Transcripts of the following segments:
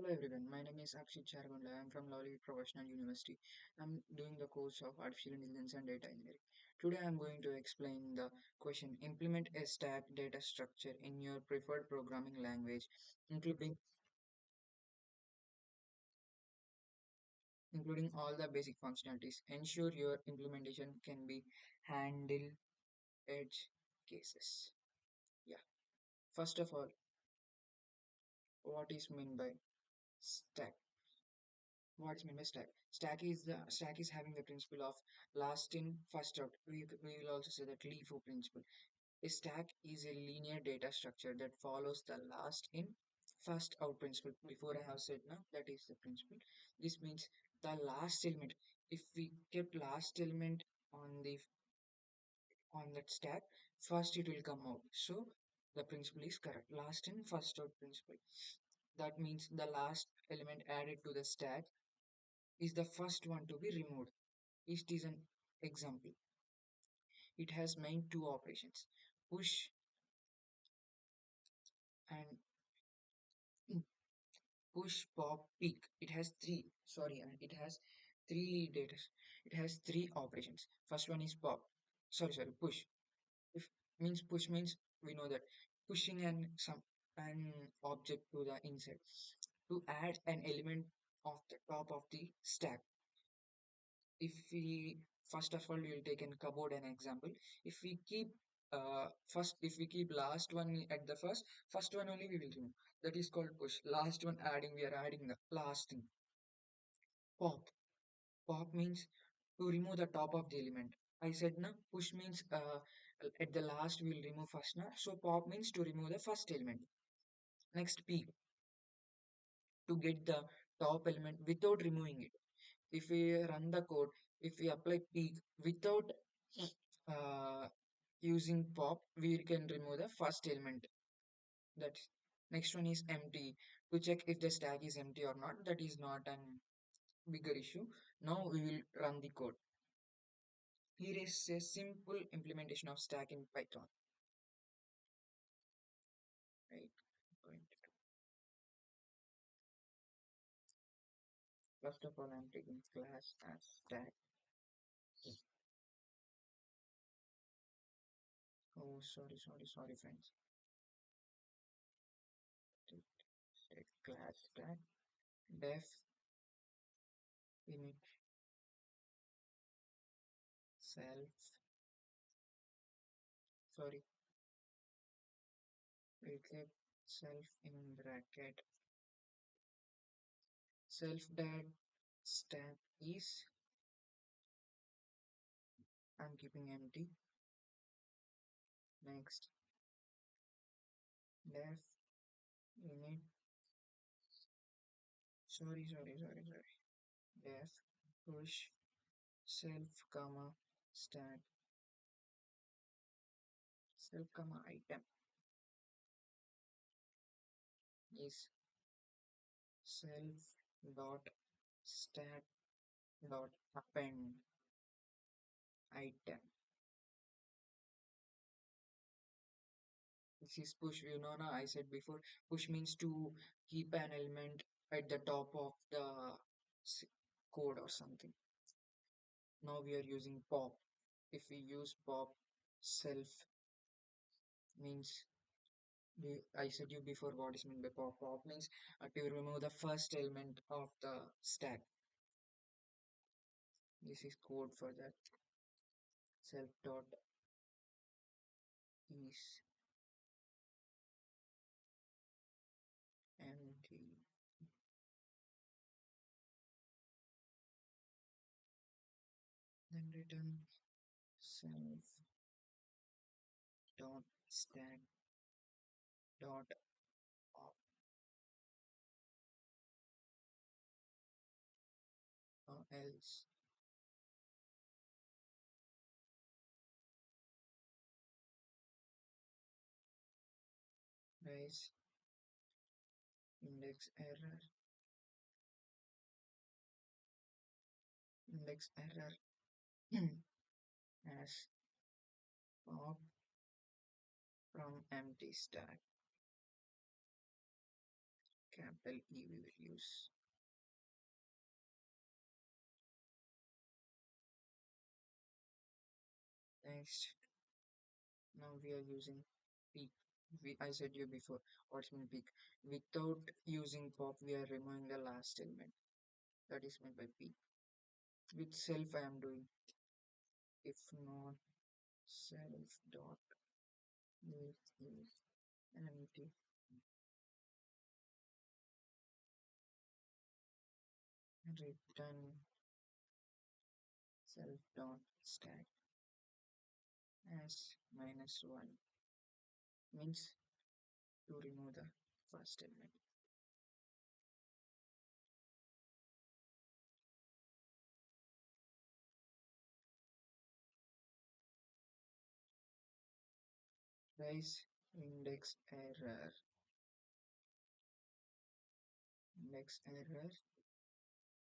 Hello everyone, my name is Akshit Chargonda. I am from Lovely Professional University. I'm doing the course of Artificial Intelligence and Data Engineering. Today I'm going to explain the question implement a stack data structure in your preferred programming language, including including all the basic functionalities. Ensure your implementation can be handle edge cases. Yeah. First of all, what is meant by stack? What is meant by stack? Stack is having the principle of last in first out. We will also say that LIFO principle. A stack is a linear data structure that follows the last in first out principle. Before I have said now that is the principle. This means the last element. If we kept last element on the on that stack, first it will come out. So the principle is correct. Last in first out principle. That means the last element added to the stack is the first one to be removed. It is an example. It has main two operations, push and push, pop, peek. It has three, sorry, and it has three data. It has three operations. First one is pop. Sorry, push. If means push means we know that pushing an object to the inside to add an element of the top of the stack. If we first of all we will take a cupboard an example. If we keep if we keep last one at the first one only we will remove. That is called push. Last one adding, we are adding the last thing. Pop pop means to remove the top of the element. I said na push means at the last we will remove first na, so pop means to remove the first element. Next, peek, to get the top element without removing it. If we run the code, if we apply peek without uh, using pop, we can remove the first element. That's next one is empty, to check if the stack is empty or not. That is not an bigger issue. Now we will run the code. Here is a simple implementation of stack in Python. Right. Going to First of all, I'm taking class as stack. Oh, sorry, friends. Take class stack def init self. Sorry, we keep self in bracket. Self that stack is, I'm keeping empty. Next, def init. Sorry. Def push self comma stack self comma item is self dot stack dot append item. This is push. You know, na, I said before, push means to keep an element at the top of the s- code or something. Now we are using pop. If we use pop, self means, I said you before what is meant by pop. Pop means to remove the first element of the stack. This is code for that. Self dot is empty. Then return self dot stack dot pop or else. Guys, index error, index error as pop from empty stack. capital E we will use. Next, now we are using peak. I said you before, what's mean peak? Without using pop, we are removing the last element. That is meant by peak. With self, I am doing if not self dot with is empty. Return self dot stack as -1 means to remove the first element. Guys, index error, index error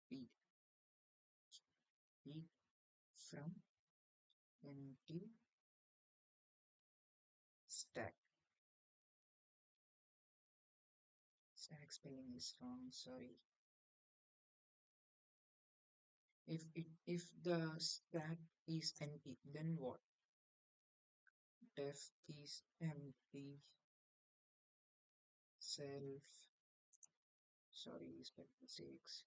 p p from empty stack. Stack spelling is wrong, sorry. If the stack is empty, then what? Def is empty self, sorry, spell mistakes.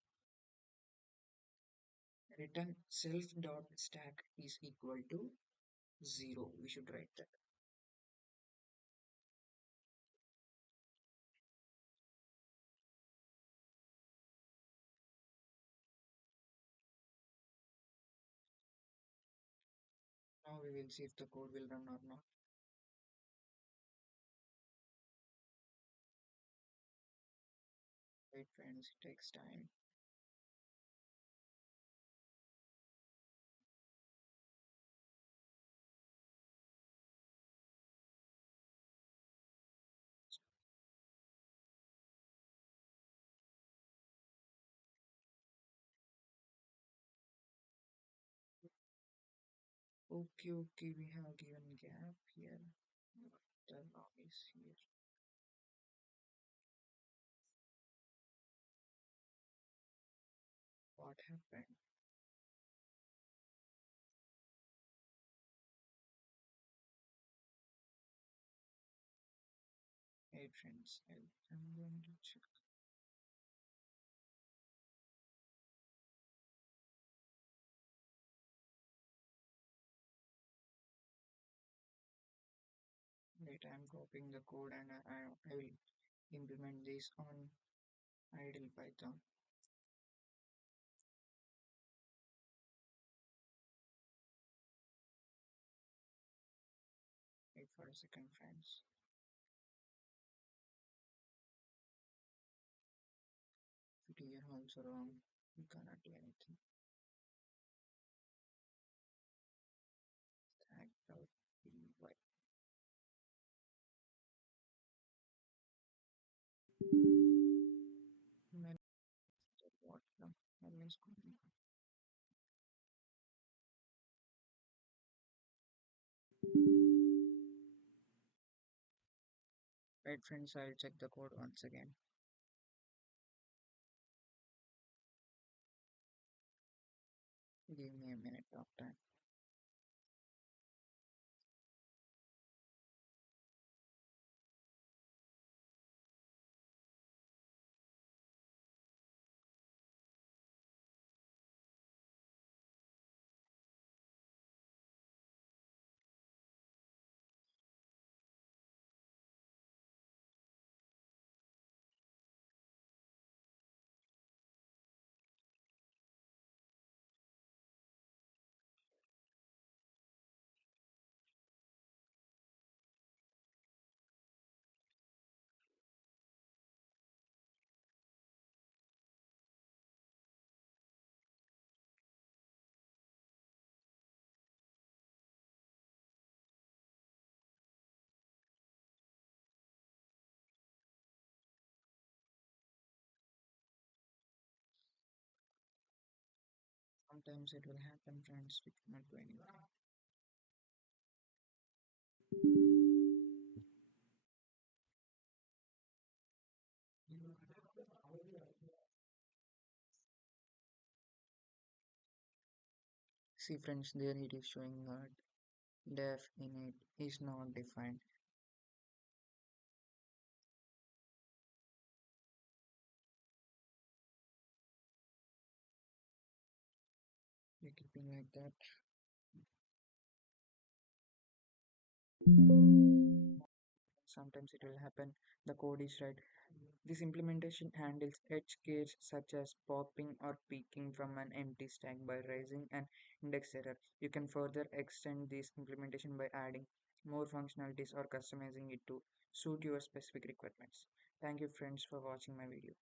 Return self dot stack is equal to 0. We should write that. Now we will see if the code will run or not. Wait friends, it takes time. Okay, we have given gap here. The log is here. What happened? Hey friends, I'm going to check. Wait, I'm copying the code and I will implement this on idle Python. Wait for a second, friends. If it is also wrong, we cannot do anything. Stack.py. What the hell is going on? Right, friends, I'll check the code once again. Give me a minute of time. Sometimes it will happen, friends. We cannot do anywhere. See friends, there it is showing that def in it is not defined. You're keeping like that. Sometimes it will happen. The code is right. This implementation handles edge case such as popping or peeking from an empty stack by raising an index error. You can further extend this implementation by adding more functionalities or customizing it to suit your specific requirements. Thank you friends for watching my video.